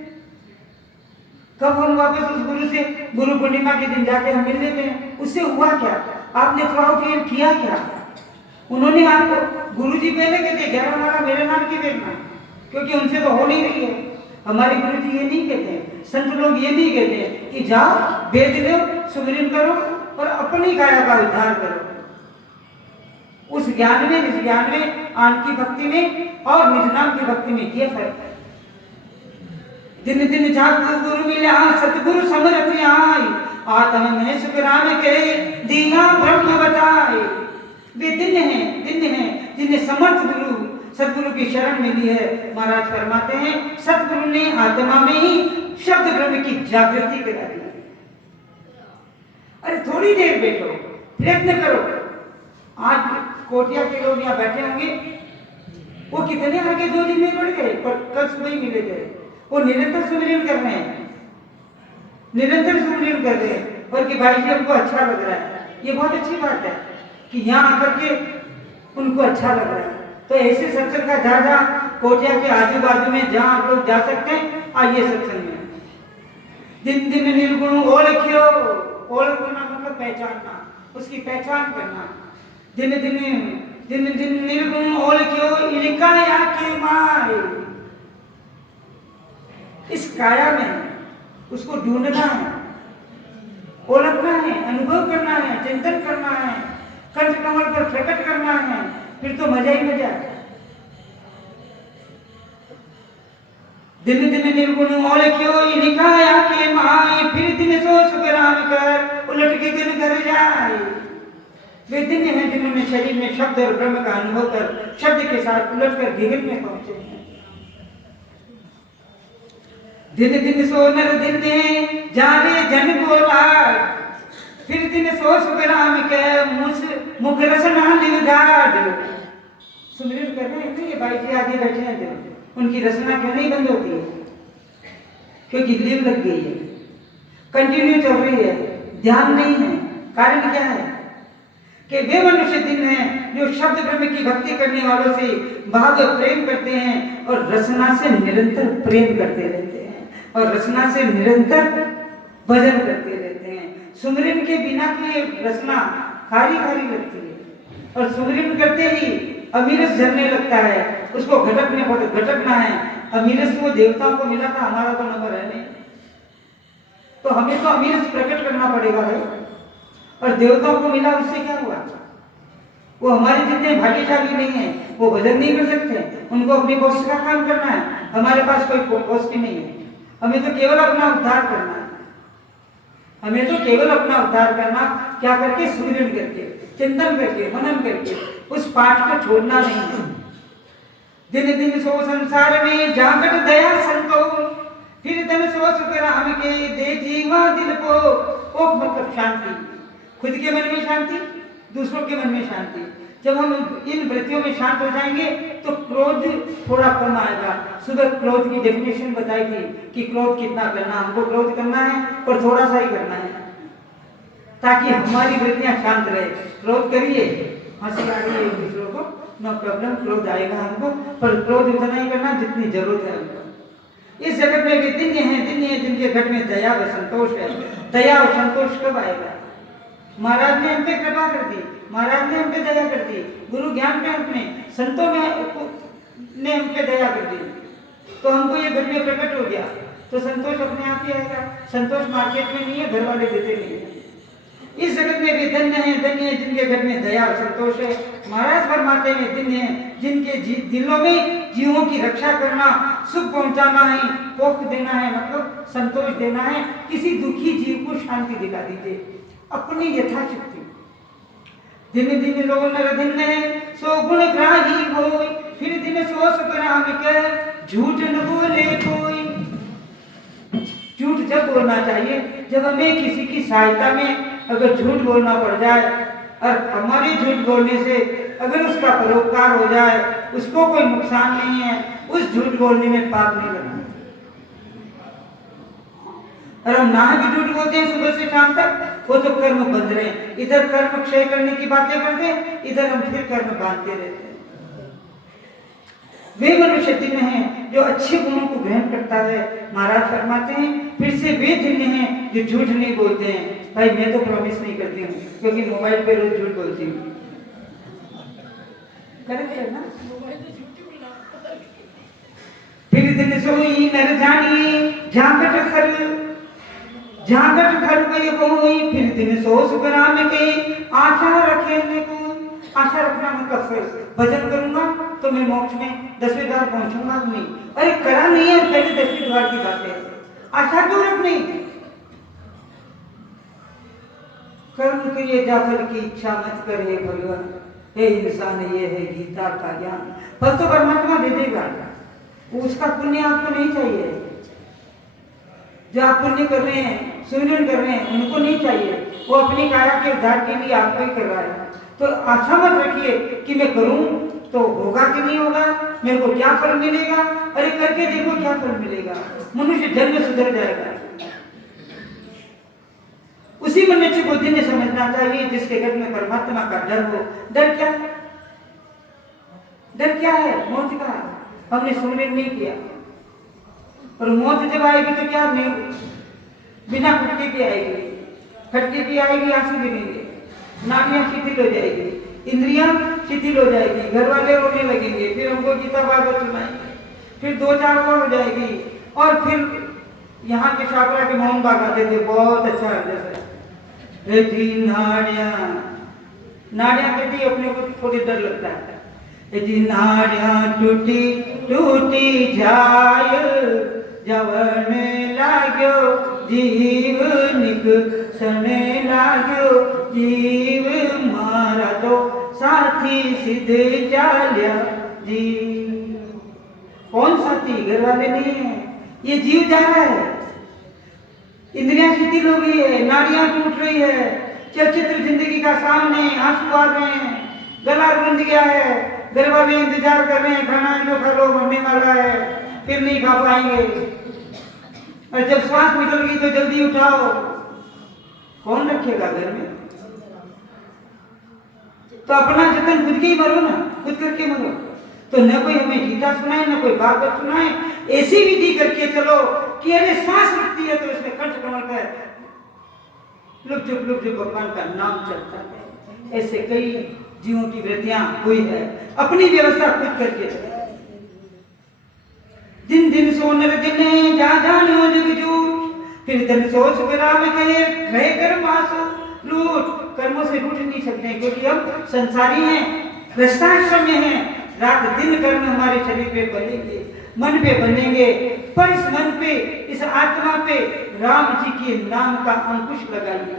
कब हम वापस उस गुरु से गुरु पूर्णिमा के दिन जाके हम मिल लेते हैं? उससे हुआ क्या? आपने थोड़ा किया क्या? उन्होंने आपको, गुरु जी पहले कहते 11 माला मेरे नाम की फेरना, क्योंकि उनसे तो हो नहीं रही है। हमारे गुरु जी ये नहीं कहते, संत लोग ये नहीं कहते कि जाओ वेद लो, सुमिरन करो और अपनी काया का उद्धार करो। उस ज्ञान में, निज ज्ञान में, आन की भक्ति में और निज नाम की भक्ति में ये फर्क है। दिन दिन जागो गुरु मिले, सतगुरु समर्थ आए, आत्म में सुख राम के दीना ब्रह्म बताए। वे दिन हैं जिन्हें समर्थ गुरु सतगुरु की शरण मिली है। महाराज फरमाते हैं सतगुरु ने आत्मा में ही शब्द ब्रह्म की जागृति करा दी। अरे थोड़ी देर बैठो, प्रयत्न करो। आज कोटिया के लोग यहाँ बैठे होंगे, वो कितने आगे 2 दिन में बढ़ गए, पर कल सुबह ही मिले गए। वो निरंतर सुमिरन कर रहे हैं, निरंतर सुमिरन कर रहे हैं, और कि भाई जी हमको अच्छा लग रहा है। ये बहुत अच्छी बात है कि यहाँ आकर के उनको अच्छा लग रहा है। तो ऐसे सत्संग का जहाँ कोटिया के आजू बाजू में जहाँ आप लोग जा सकते हैं, आइए सत्संग में। दिन दिन निर्गुण ओळख्यो, ओळखना मतलब पहचानना, उसकी पहचान करना। दिन दिन निर्गुण ओळख्यो, इनका या के माय। इस काया में उसको ढूंढना है, ओळखना है, अनुभव करना है, चिंतन करना है, कंठ कमल पर प्रकट करना है, फिर तो मजा ही मजा। दिन दिन निर्गुण ओळख्यो, इनका या के माय। फिर दिन सो सुख राम कर, उलट के गिर कर जाए। वे दिन हैं जिन्होंने शरीर में शब्द और ब्रह्म का अनुभव कर शब्द के साथ उलट कर गिर में पहुंचे हैं। दिन दिन सो नर दिन जाने जन बोला, फिर दिन सो सुख राम के मुख रसना निगाड़। सुमिरन कर रहे हैं, ये भाई जी आगे बैठे हैं, जो उनकी रसना क्यों नहीं बंद होती है? क्योंकि लीव लग गई है, कंटिन्यू चल रही है, ध्यान नहीं है। कारण क्या है कि वे मनुष्य दिन हैं जो शब्द ब्रह्म की भक्ति करने वालों से भाव प्रेम करते हैं और रसना से निरंतर प्रेम करते रहते हैं, और रसना से निरंतर भजन करते रहते हैं। सुमिरन के बिना की रसना खारी खारी लगती है, और सुमिरन करते ही अमीरस झरने लगता है, उसको घटकना है। अमीरस वो देवताओं को मिला था, हमारा तो नंबर है नहीं, तो हमें तो अमीरस प्रकट करना पड़ेगा है। और देवताओं को मिला, उससे क्या हुआ? वो हमारे जितने भाग्यशाली नहीं है, वो भजन नहीं कर सकते, उनको अपनी पोस्ट का काम करना है। हमारे पास कोई पोस्ट ही नहीं है, हमें तो केवल अपना उद्धार करना है। हमें तो केवल अपना उद्धार करना, क्या करके? सुमिरन करके, चिंतन करके, मनन करके, उस पाठ को छोड़ना नहीं है। दिन दिन सो संसार में जागट दया संतोष, फिर धन सो सुख राम के दे जीवा दिल को। ओक मतलब शांति, खुद के मन में शांति, दूसरों के मन में शांति। जब हम इन वृत्तियों में शांत हो जाएंगे तो क्रोध थोड़ा कम आएगा। सुबह क्रोध की डेफिनेशन बताई थी कि क्रोध कितना करना, हमको क्रोध करना है और थोड़ा सा ही करना है ताकि हमारी वृत्तियां शांत रहे। क्रोध करिए, हंसी आ रही है एक दूसरे को, नो प्रॉब्लम, क्रोध आएगा हमको, पर क्रोध उतना ही करना जितनी जरूरत है हमको। इस जगत में भी दिन है जिनके घर में दया व संतोष है। दया और संतोष कब आएगा? महाराज ने हम पे कृपा कर दी, महाराज ने हम पे दया कर दी, गुरु ज्ञान पे अपने संतों ने हम पे दया कर दी, तो हमको ये घर में प्रकट हो गया, तो संतोष अपने आप ही आएगा। संतोष मार्केट में नहीं है, घर वाले देते नहीं है। इस जगत में भी धन्य है जिनके घर में दया और संतोष है। महाराज फरमाते हैं धन्य है जिनके दिलों में जीवों की रक्षा करना, सुख पहुंचाना है, पोख देना है, मतलब संतोष देना है। किसी दुखी जीव को शांति दिला दीजिए अपनी यथाशक्ति। दिन दिन रो नर धन्य है सो गुण ग्राही होय, फिर दिन सो सुख राम के झूठ न बोले कोई। झूठ जब बोलना चाहिए जब हमें किसी की सहायता में अगर झूठ बोलना पड़ जाए और हमारे झूठ बोलने से अगर उसका परोपकार हो जाए, उसको कोई नुकसान नहीं है, उस झूठ बोलने में पाप नहीं लगता। और हम ना भी झूठ बोलते हैं सुबह से शाम तक, वो तो कर्म बंध रहे हैं। इधर कर्म क्षय करने की बातें करते हैं, इधर हम फिर कर्म बांधते रहते हैं। वे मनुष्य धन्य हैं जो अच्छे गुणों को ग्रहण करता है। महाराज फरमाते हैं फिर से वे धन्य हैं जो झूठ नहीं बोलते हैं। भाई मैं तो प्रॉमिस नहीं करती हूँ क्योंकि मोबाइल पे रोज झूठ बोलती हूँ, करेक्ट है ना? फिर दिन सोई नर जानिए झांकट खर गई कोई, फिर दिन सो सुख राम के आशा रखे न कोई। आशा रखना मतलब फिर भजन करूंगा तो मैं मोक्ष में 10वें द्वार पहुंचूंगा नहीं। अरे करा नहीं है, पहले 10वें द्वार की बात है, आशा क्यों रखनी? कर्म किए जाफर की इच्छा मत करे भगवान, हे इंसान ये है गीता का ज्ञान। फल तो परमात्मा दे देगा, उसका पुण्य आपको नहीं चाहिए। जो आप पुण्य कर रहे हैं, सुमिरन कर रहे हैं, उनको नहीं चाहिए, वो अपनी काया के उद्धार के लिए आपको ही कर रहा है। तो आशा मत रखिए कि मैं करूं तो होगा कि नहीं होगा, मेरे को क्या फल मिलेगा। अरे करके देखो क्या फल मिलेगा, मनुष्य जन्म सुधर जाएगा। उसी मनुष्य को दिन समझना चाहिए जिसके घर में परमात्मा का डर हो। डर क्या है? डर क्या है? मौत का। हमने सुमिरन नहीं किया और मौत जब आएगी तो क्या नहीं, बिना खटके की आएगी, खटके की आएगी, आंसू गिरेंगे, नाड़ियां शिथिल हो जाएगी, इंद्रियां शिथिल हो जाएगी, घर वाले रोने लगेंगे, फिर हमको गीता भागवत सुनाएंगे, फिर 2-4 और हो जाएगी। और फिर यहाँ के छात्रा के मोहन बाग आते थे, बहुत अच्छा है जैसे नाड़ियां कहती अपने को थोड़ी डर लगता है। नाड़ियां टूटी टूटी जाय जवन लाग्यो जीव निकसने लाग्यो जीव मारा तो साथी सीधे चाल्या जी। कौन साथी? घर वाले नहीं है, ये जीव जा रहा है। इंद्रियां शिथिल हो गई है, नाड़ियां टूट रही है, चलचित्र जिंदगी का सामने आंसू आ रहे हैं, गला रुंध गया है, घर वाले इंतजार कर रहे हैं, खाना जो खा लो, मरने वाला है, फिर नहीं खा पाएंगे, और जब सांस निकल गई तो जल्दी उठाओ। कौन रखेगा घर में? तो अपना जतन खुद के ही मरो ना, खुद करके मरो। तो न कोई हमें गीता सुनाए, न कोई भागवत सुनाए, ऐसी विधि करके चलो कि अरे सांस लगती है तो इसमें कंठ कमल पर लुक चुप भगवान का नाम चलता है। ऐसे कई जीवों की वृत्तियां हुई है, अपनी व्यवस्था खुद करके चलो। दिन दिन सो नर दिन जा जानो जग झूठ, फिर दिन सो सुख राम कहे रहे कर मासो लूट। कर्मों से रूठ नहीं सकते क्योंकि हम संसारी हैं, भ्रष्टाश्रम में हैं। रात दिन कर्म हमारे शरीर पे बनेंगे, मन पे बनेंगे, पर इस मन पे, इस आत्मा पे राम जी के नाम का अंकुश लगाइए।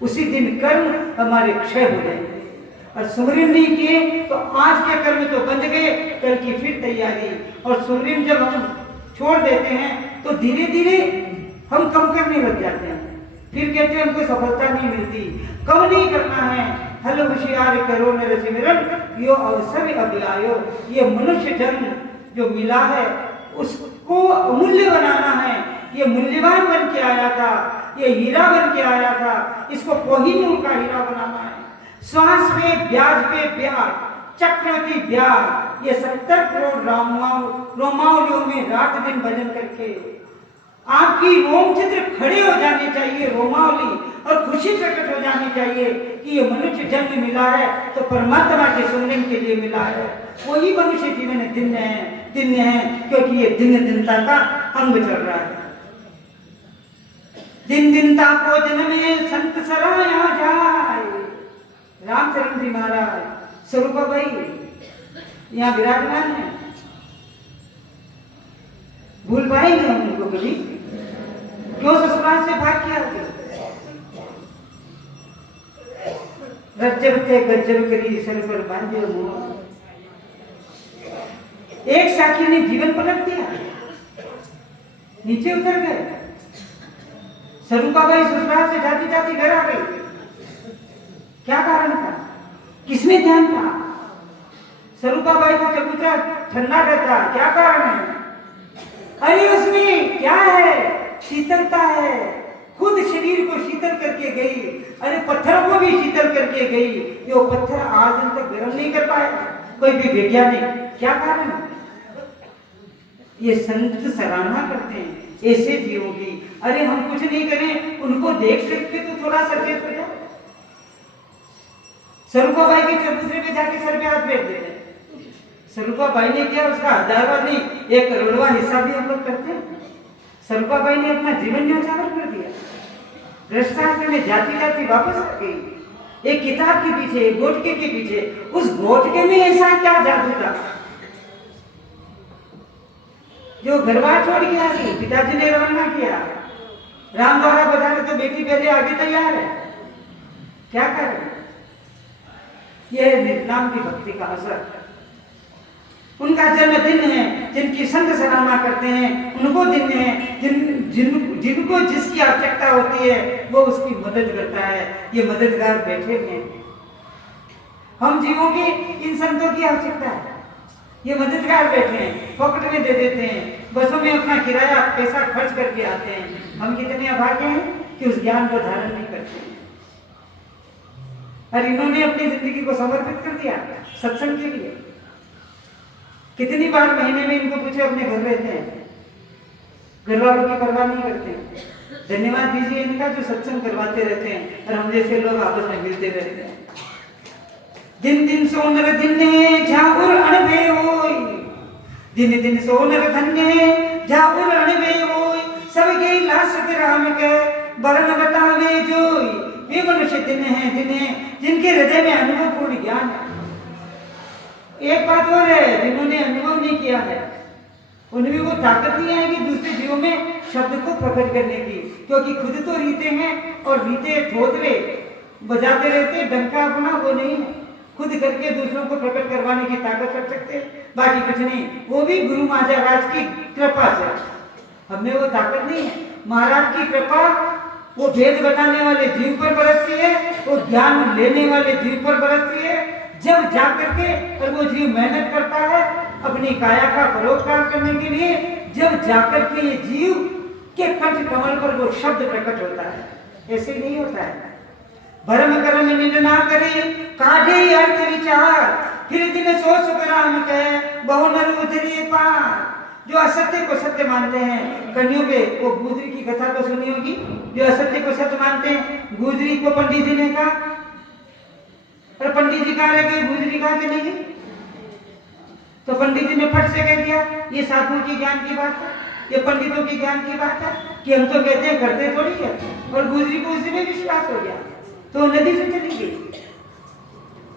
उसी दिन कर्म हमारे क्षय हो जाएंगे। और सुमिरन नहीं किए तो आज के कर्म तो बंध गए, कल की फिर तैयारी। और सुमिरन जब हम छोड़ देते हैं तो धीरे धीरे हम कम करने लग जाते हैं। फिर कहते हैं हमको सफलता नहीं मिलती। कम नहीं करना है। हल होशियार करो नर सिमरन, यो अवसर अभी आयो। ये मनुष्य जन्म जो मिला है उसको अमूल्य बनाना है। ये मूल्यवान बन के आया था, ये हीरा बन के आया था, इसको कोहिनूर का हीरा बनाना है। श्वास पे ब्याज पे ब्याज, चक्रवर्ती ब्याज, ये 70 करोड़ रोमावलियों में रात दिन भजन करके आपकी रोम चित्र खड़े हो जाने चाहिए, रोमावली और खुशी प्रकट हो जानी चाहिए कि ये मनुष्य जन्म मिला है तो परमात्मा के सुनने के लिए मिला है। वही मनुष्य जीवन दिन है क्योंकि ये दिन दिनता का अंग चल रहा है। दिन दिनता को जन्म में संत सराया जाए। रामचरण जी महाराज स्वरूपा भाई यहाँ विराजमान है। भूल पाएंगे हम उनको कभी? क्यों ससुराल से भाग किया? रज्जब थे गज्जब करी सर पर बांधे मुंह। एक साथी ने जीवन पलट दिया, नीचे उतर गए। स्वरूपाबाई ससुराल से जाती जाती घर आ गई। क्या कारण था? किसमें ध्यान था? स्वरूपाबाई का चबूतरा ठंडा रहता, क्या कारण है? अरे उसमें क्या है? शीतलता है। खुद शरीर को शीतल करके गई, अरे पत्थर को भी शीतल करके गई। ये पत्थर आज दिन तक गर्म नहीं कर पाया कोई भी वैज्ञानिक। क्या कारण? ये संत सराहना करते हैं ऐसे जीवों की। अरे हम कुछ नहीं करें, उनको देख सकते तो थोड़ा सचेत हो जाए। स्वरूपाबाई के चबूतरे पे जाके सर पे हाथ फेर देते हैं। स्वरूपाबाई ने किया, उसका 1000वां नहीं 1 करोड़वां हिस्सा भी हम लोग करते हैं। स्वरूपाबाई ने अपना जीवन न्यौछावर कर दिया। भ्रष्टाचार में जाती जाती वापस आ गई। एक किताब के पीछे, एक गोटके के पीछे। उस गोटके में ऐसा क्या जादू था जो घरबार छोड़ के आ गई? पिताजी ने रवाना किया, राम द्वारा बजा रहे तो बेटी पहले आगे तैयार है। क्या करें? यह निर्नाम की भक्ति का असर। उनका जन्मदिन है, जिनकी संत सराहना करते हैं उनको दिन है, जिनको जिसकी आवश्यकता होती है वो उसकी मदद करता है। ये मददगार बैठे हुए हैं। हम जीवों की इन संतों की आवश्यकता है। ये मददगार बैठे हैं, पॉकेट में दे देते हैं, बसों में अपना किराया पैसा खर्च करके आते हैं। हम कितने अभागे हैं कि उस ज्ञान को धारण नहीं करते हैं। और इन्होंने अपनी जिंदगी को समर्पित कर दिया सत्संग के लिए। कितनी बार महीने में इनको पूछे अपने घर रहते हैं, घर वालों की परवाह नहीं करते। धन्यवाद दीजिए इनका जो सत्संग करवाते रहते हैं और हम जैसे लोग आपस में मिलते रहते हैं। दिन दिन सोनर धन्य झाउर अणबे होय, दिन दिन सोनर धन्य झाउर अणबे होय, सब गई लासक राम के बरन बतावे जोय। वे मनुष्य दिन है जिनके हृदय में अनुभवपूर्ण ज्ञान है। एक बात और है, जिन्होंने अनुभव नहीं किया है उनमें वो ताकत नहीं आएगी दूसरे जीवों में शब्द को प्रकट करने की, क्योंकि खुद तो रीते हैं और रीते ठोतरे बजाते रहते, डंका अपना वो नहीं है। खुद करके दूसरों को प्रकट करवाने की ताकत रख सकते, बाकी कुछ नहीं। वो भी गुरु महाराज की कृपा से, हमें वो ताकत नहीं है। महाराज की कृपा वो भेद बताने वाले जीव पर बरसती है, वो ज्ञान लेने वाले जीव पर बरसती है। जब जाकर के और वो जीव मेहनत करता है अपनी काया का परोपकार करने के लिए, जब जाकर के ये जीव के कंठ कमल पर वो शब्द प्रकट होता है। ऐसे नहीं होता है। भरम कर्म निंदना करे काढ़े अर्थ विचार, फिर दिन सोच राम कहे बहु नर उधरे पार। जो असत्य को सत्य मानते हैं, कन्यों पे वो गुजरी की कथा तो सुनी होगी। जो असत्य को सत्य मानते हैं, गुजरी को पंडित जी ने कहा, और पंडित जी कहा रहे गुजरी कहा चली गई, तो पंडित जी ने फट से कह दिया ये साधुओं की ज्ञान की बात है, ये पंडितों की ज्ञान की बात है कि हम तो कहते हैं करते थोड़ी है। और गुजरी को उसी में विश्वास हो गया तो नदी से चली गई।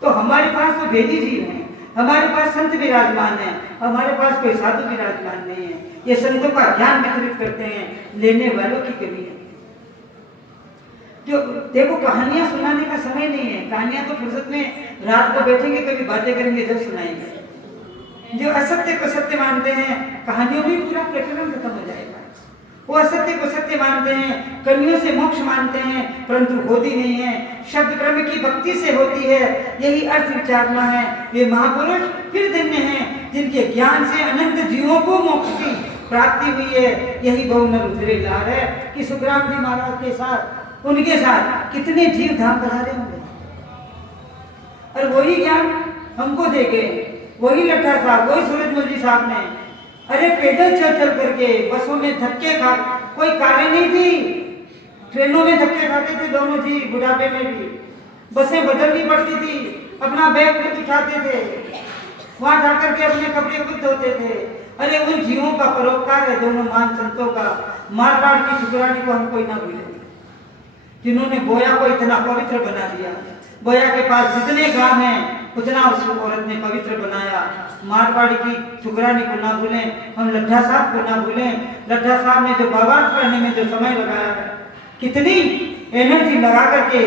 तो हमारे पास तो भेदी जीव है, हमारे पास संत विराजमान है, हमारे पास कोई साधु विराजमान नहीं है। ये संतों का ज्ञान वितरित करते हैं, लेने वालों की कमी है। जो देखो कहानियां सुनाने का समय नहीं है। कहानियां तो फुर्सत में रात को बैठेंगे कभी बातें करेंगे जब सुनाएंगे। जो असत्य को सत्य मानते हैं, कहानियों में पूरा प्रकरण खत्म हो जाएगा। वो असत्य को सत्य मानते हैं, कन्यों से मोक्ष मानते हैं, परंतु होती नहीं है। शब्द ब्रह्म की भक्ति से होती है, यही अर्थ विचारना है। वे महापुरुष फिर धन्य हैं जिनके ज्ञान से अनंत जीवों को मोक्ष की प्राप्ति हुई है। यही बहुनर उतरे लार है कि सुखराम जी महाराज के साथ, उनके साथ कितने जीव धाम पधारे होंगे, और वही ज्ञान हमको दे गए। वही लट्ठा साहब, वही सूरजमल जी साहब ने, अरे पैदल चल चल करके, बसों में धक्के खा, कोई कारें नहीं थी, ट्रेनों में धक्के खाते थे दोनों जी, बुढ़ापे में भी बसें बदलनी पड़ती थी, अपना बैग खुद उठाते थे, वहां जाकर के अपने कपड़े खुद धोते थे। अरे उन जीवों का परोपकार है दोनों महान संतों का। मारवाड़ की शुक्रानी को हम कोई ना भूले, जिन्होंने बोया को इतना पवित्र बना दिया। बोया के पास जितने गांव हैं उतना उस औरत ने पवित्र बनाया। मारवाड़ी की शुक्रानी को ना भूलें, हम लड्ढा साहब को ना भूलें। लड्ढा साहब ने जो बाबार्थ करने में जो समय लगाया है, कितनी एनर्जी लगा करके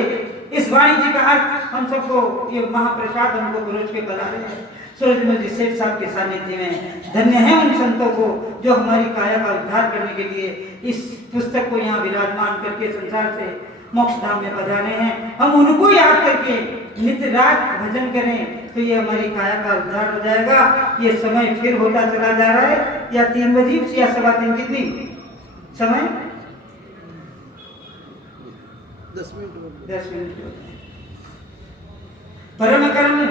इस वाणी जी का अर्थ हम सबको, ये महाप्रसाद हमको गुरुज के बना रहे हैं। सूरजमल जी सेठ साहब के सानिध्य में धन्य है उन संतों को जो हमारी काया का उद्धार करने के लिए इस पुस्तक को यहाँ विराजमान करके संसार से मोक्ष धाम में पधारे हैं। हम उनको याद करके नित्य रात भजन करें तो ये हमारी काया का उद्धार हो जाएगा। ये समय फिर होता चला जा रहा है, या 3 बजे या 3:15 कितनी समय, 10 मिनट। परम कर्म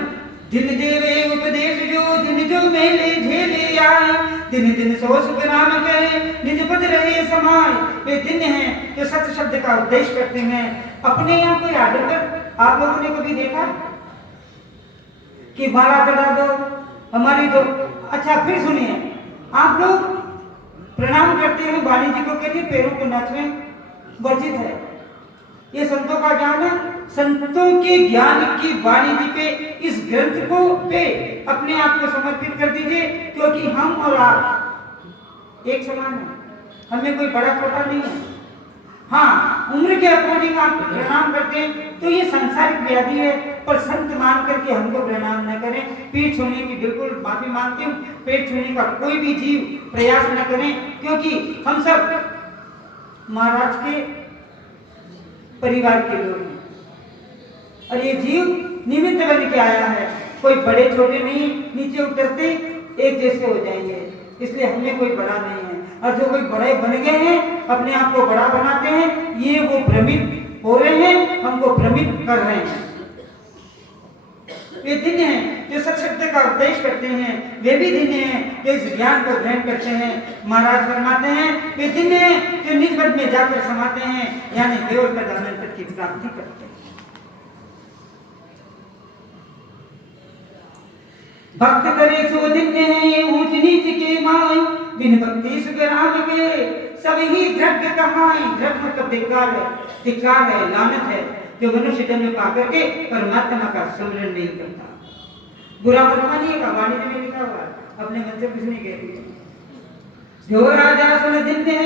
दिन देवे उपदेश जो, दिन जो मेले झेले आए, दिन दिन सो सुख नाम करे, निज पद रहे समाय। वे दिन हैं जो सत्य शब्द का उपदेश करते हैं। अपने यहाँ कोई आदर कर, आप लोगों ने कभी देखा कि माला चढ़ा दो हमारी दो, अच्छा फिर सुनिए, आप लोग प्रणाम करते हैं वाणी जी को, करिए पैरों को नाचवें, वर्जित है। ये संतों का ज्ञान है, संतों के ज्ञान की वाणी जी पे, इस ग्रंथ को पे अपने आप को समर्पित कर दीजिए, क्योंकि हम और आप एक समान है, हमें कोई बड़ा छोटा नहीं है। हाँ, उम्र के अकॉर्डिंग आप प्रणाम करते हैं तो ये सांसारिक व्याधि है, पर संत मान करके हमको प्रणाम न करें। पीठ छूने की बिल्कुल माफी मांगती हूँ, पेट छूने का कोई भी जीव प्रयास न करें, क्योंकि हम सब महाराज के परिवार के लोग हैं और ये जीव निमित्त बन के आया है। कोई बड़े छोटे नहीं, नीचे उतरते एक जैसे हो जाएंगे, इसलिए हमें कोई बड़ा नहीं है। और जो कोई बड़े बन गए हैं, अपने आप को बड़ा बनाते हैं, ये वो भ्रमित हो रहे हैं, हमको भ्रमित कर रहे हैं। वे दिन हैं जो सत्य का उपदेश करते हैं, वे भी दिन हैं जो इस ज्ञान को ग्रहण करते हैं। महाराज फरमाते हैं वे दिन हैं जो निज पद में जाकर समाते हैं, यानी केवल पदानंतर की प्राप्ति करते हैं। भक्त करे सो दिन है ऊंच नीच के माय, बिन भक्ति सुख राम के सब ही द्रव्य कहाई। द्रव्य मतलब धिक्कार है, लानत है, जो मनुष्य जन्म पा करके परमात्मा का स्मरण नहीं करता। बुरा मत मानिएगा, वाणी में लिखा हुआ, अपने मन से कुछ नहीं कहती। जो राजा सुन दिन है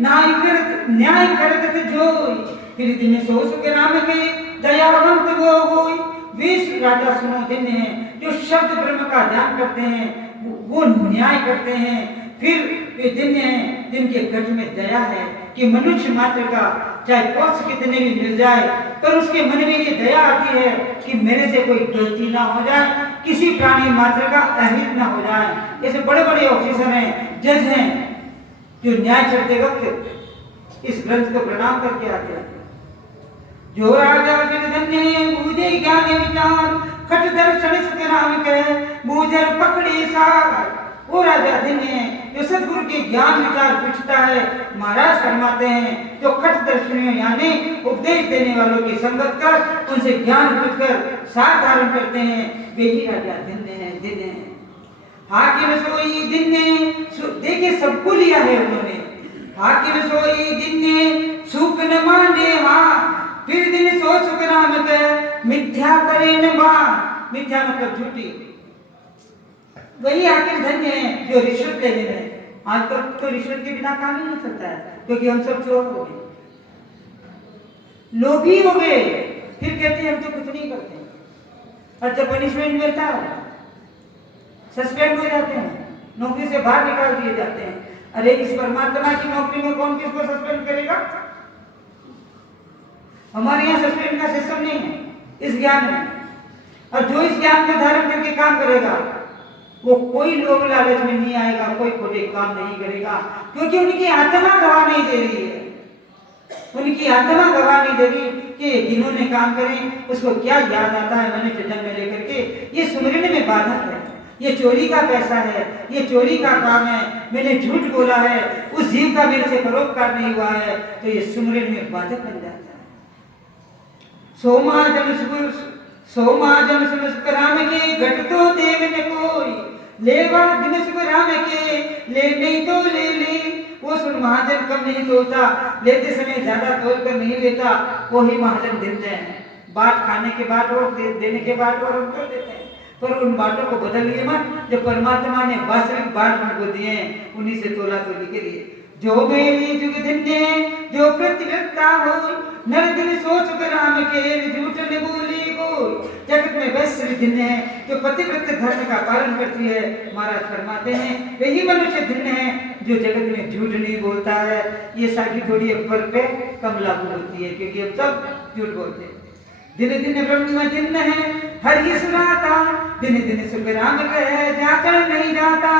न्याय करत जोई, फिर दिन सो सुख राम के दयावंत वो होई। विश्व राजा सुनो दिन है जो शब्द ब्रह्म का ध्यान करते हैं, वो न्याय करते हैं। फिर वे दिन हैं जिनके गज में दया है कि मनुष्य मात्र का चाहे पक्ष कितने भी मिल जाए, पर उसके मन में ये दया आती है कि मेरे से कोई गलती ना हो जाए, किसी प्राणी मात्र का अहित ना हो जाए। जैसे बड़े बड़े ऑफिसर हैं, जज हैं, जो न्याय करते वक्त इस ग्रंथ को प्रणाम करके आते हैं। जो राजा फिर धन्य है बूझे ज्ञान विचार, खट दर्शन सुख राम कहे बूझर पकड़े सार। वो राजा धन्य है जो सदगुरु के ज्ञान विचार पूछता है। महाराज फरमाते हैं जो खट दर्शनियों यानी उपदेश देने वालों की संगत कर उनसे ज्ञान पूछकर सार धारण करते हैं, वे ही राजा धन्य है। धन्य है हाकिम सोई दिन ने, देखिए सबको लिया है उन्होंने। हाकिम सोई दिन ने सुख न माने हाँ, फिर दिन सो सुख नाम के मिथ्या करे न बात। मिथ्या मतलब झूठी। वही हाकिम धन्य है जो रिश्वत लेने में। आजकल तो रिश्वत के बिना काम ही नहीं चलता है, क्योंकि हम सब चोर हो गए, लोभी हो गए, फिर कहते हैं हम तो कुछ नहीं करते। और जब पनिशमेंट मिलता है सस्पेंड हो जाते हैं, नौकरी से बाहर निकाल दिए जाते हैं। अरे इस परमात्मा की नौकरी में कौन किसको सस्पेंड करेगा? हमारे यहाँ सस्पेंड का सिस्टम नहीं है इस ज्ञान में। और जो इस ज्ञान को धारण करके काम करेगा वो कोई लोभ लालच में नहीं आएगा, कोई खोटे काम नहीं करेगा, क्योंकि उनकी आत्मा गवाह नहीं दे रही है। उनकी आत्मा गवाह नहीं दे रही कि जिन्होंने काम करें उसको क्या याद आता है मनुष्य जन्म लेकर के। ये सुमिरन में बाधक है, ये चोरी का पैसा है, ये चोरी का काम है, मैंने झूठ बोला है, उस जीव का मेरे से परोपकार नहीं हुआ है, तो ये सुमिरन में बाधक बन जाता है। सोमा जन सुख राम के घट तो देव न कोई, लेवा दिन सुख राम के ले नहीं तो ले ले। वो सुन महाजन कम नहीं तोलता, लेते समय ज्यादा तोल कर नहीं लेता, वो ही महाजन देते हैं। बाट खाने के बाद और देने के बाद और उनको देते हैं, पर उन बाटों को बदलिए मत जो परमात्मा ने वास्तविक बाट उनको दिए हैं, उन्हीं से तोला तोली के लिए। जो मेरी जुग धन्य जो प्रतिव्रता हो, नर दिन सोच कर राम के झूठ न बोले कोई। जगत में वैश्य धन्य है जो पतिव्रत धर्म का पालन करती है। महाराज फरमाते हैं वही मनुष्य धन्य है जो जगत में झूठ नहीं बोलता है। ये साकी थोड़ी अकबर पे कम लागू होती है क्योंकि अब सब झूठ बोलते हैं। दिन दिन ब्रह्म दिन है हर ही सुनाता, दिन दिन सुख राम कहे जाकर नहीं जाता।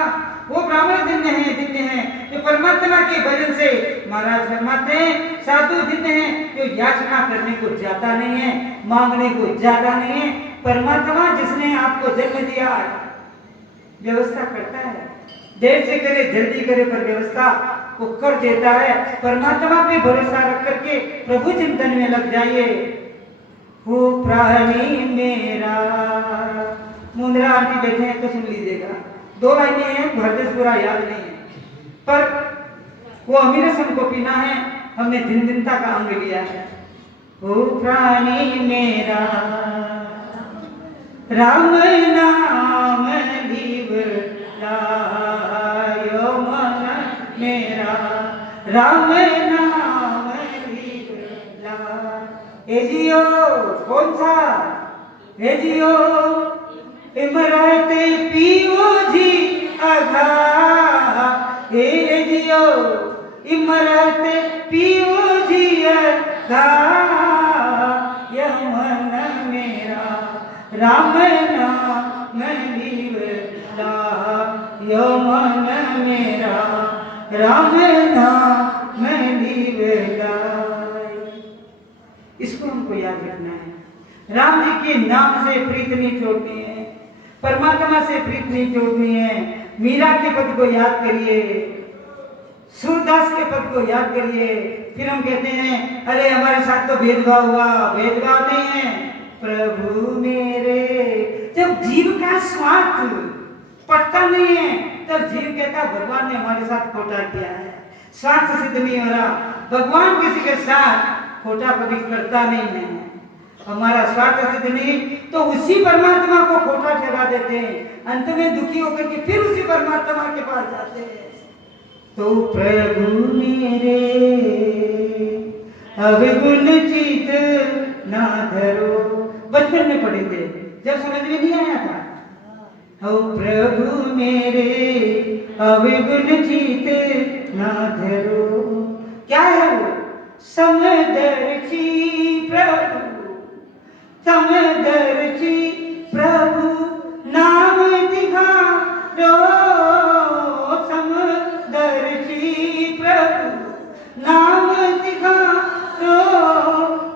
वो ब्राह्मण धन्य है जो परमात्मा के भजन से, महाराज फरमाते हैं साधु धन्य है जो याचना करने को जाता नहीं है, मांगने को जाता नहीं है। परमात्मा जिसने आपको जन्म दिया व्यवस्था करता है, देर से करे जल्दी करे पर व्यवस्था वो कर देता है। परमात्मा पे भरोसा रख करके प्रभु चिंतन में लग जाइए। हो प्राणी मेरा, मुंद्रा आंटी बैठे हैं तो सुन लीजिएगा, 2 लाइनें हैं, भरदेश पूरा याद नहीं है, पर वो अमीरसम को पीना है, हमने दिन दिनता का अंग लिया है। हो प्राणी मेरा राम नाम लीव लायो मन मेरा, राम नाम लीव ला। ए जियो कौन सा? ए जियो इमरते पियो जी अघा, ए जियो इमरते पियो जी अघा। यमन मेरा राम नाम लीव ला, यमन मेरा राम नाम लीव ला। इसको हमको याद रखना है। राम जी के नाम से प्रीत नहीं छोड़नी है, परमात्मा से प्रीत नहीं छोड़नी है। मीरा के पद को याद करिए, सूरदास के पद को याद करिए। फिर हम कहते हैं अरे हमारे साथ तो भेदभाव हुआ, भेदभाव नहीं है। प्रभु मेरे, जब जीव का स्वार्थ पटता नहीं है तब जीव कहता भगवान ने हमारे साथ खोटा किया है, स्वार्थ सिद्ध नहीं हो रहा। भगवान किसी के साथ खोटा कभी करता नहीं है, हमारा स्वार्थ सिद्ध नहीं तो उसी परमात्मा को खोटा ठहरा देते हैं, अंत में दुखी होकर के फिर उसी परमात्मा के पास जाते हैं। तो प्रभु मेरे अवगुण चित ना धरो, बचपन में पढ़े थे जब समझ में नहीं आया था। हो प्रभु मेरे अवगुण चित ना धरो, क्या है वो? समदर्शी प्रभु, समदर्शी प्रभु नाम दिखारो, समदर्शी प्रभु नाम दिखारो।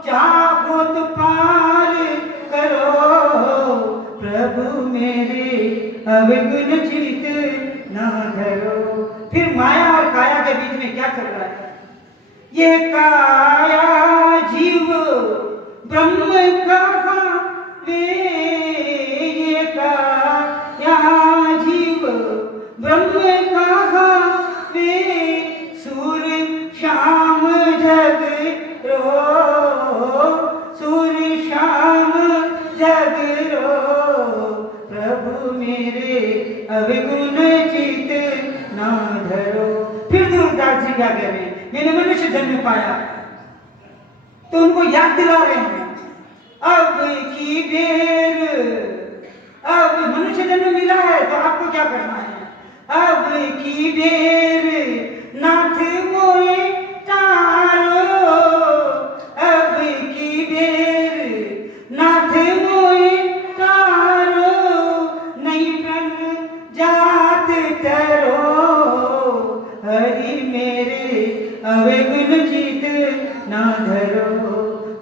चाहो तो पार करो, प्रभु मेरे अवगुण चित ना धरो। फिर माया और काया के बीच में क्या चल रहा है? ये काया जीव ब्रह्म कहाँ वे, ये काया जीव ब्रह्म कहाँ वे। सूर्य श्याम जग रो, सूर्य श्याम जग रो। प्रभु मेरे अवगुण चित ना धरो। फिर सूरदास जी क्या कह रहे हैं? मैंने मनुष्य जन्म पाया, तो उनको याद दिला रहे हैं अब की बेर अब मनुष्य जन्म मिला है तो आपको क्या करना है? अब की बेर नाथ मोए तारो, अब की बेर नाथ मोए तारो, नहीं प्रण जात तरो, हरि मेरे अवगुण चित ना धरो,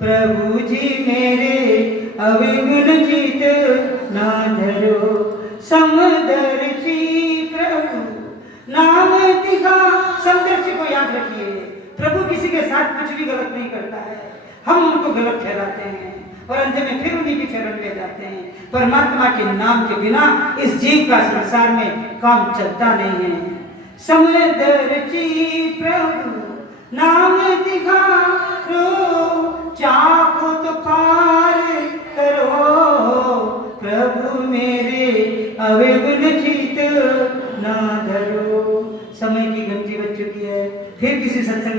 प्रभु जी मेरे अवगुण चित ना धरो, समदर्शी प्रभु नाम तिखा। समदर्शी को याद रखिए, प्रभु किसी के साथ कुछ भी गलत नहीं करता है, हम उनको गलत ठहराते हैं और अंत में फिर उन्हीं के चरण में जाते हैं। परमात्मा के नाम के बिना इस जीव का संसार में काम चलता नहीं है। समदर्शी प्रभु नाम तिखारो, चाहो तो पार करो, प्रभु मेरे अवगुण चित ना धरो। समय की घंटी बज चुकी है, फिर किसी सत्संग